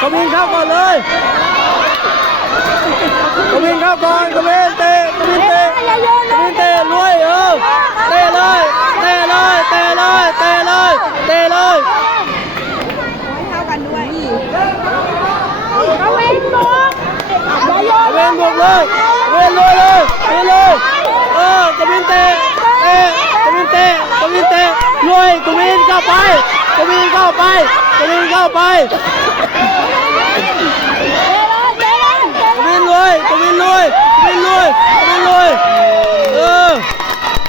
กวินเข้าก่อนเลยกวินเข้าก่อนกวินเตะกวินเตะกวินเตะรวยเตะเลยเตะเลยเตะเลยเตะเลยเตะเลยเท่ากันด้วยกวินบุกเลยกวินรวยเลยกวินเลยกวินเตะกวินเตะกวินเตะรวยกวินเข้าไปกวินเข้าไปกวินเข้าไปกวินรวยกวินรวยกวินรวยกวินรวย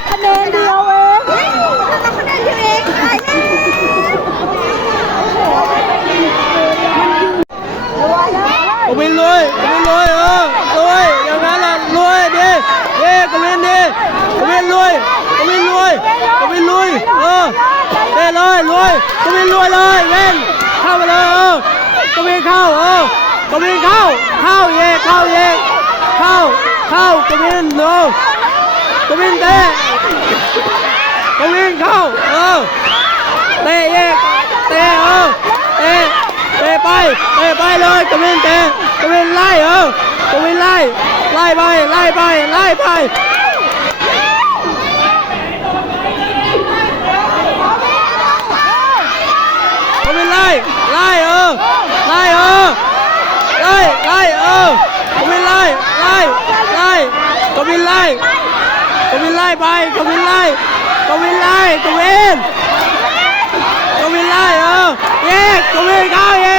คะแนนเดียวเองเราคะแนนเดียวเองกวินรวยกวินรวยรวยอย่างนั้นล่ะรวยดีกวินดีกวินรวยกวินรวยกวินรวยเตะเลยรวยกวินรวยเลยเว้นเข้าไปเลยกวินเข้ากวินเข้าเยกเข้ากวินกวินเตะกวินเข้าเตะเยกเตะเตะไปเลยกวินเตะกวินไล่กวินไล่ไปกวินไล่กวินไล่กวินไล่ไปกวินไล่เยกกวินเข้าเย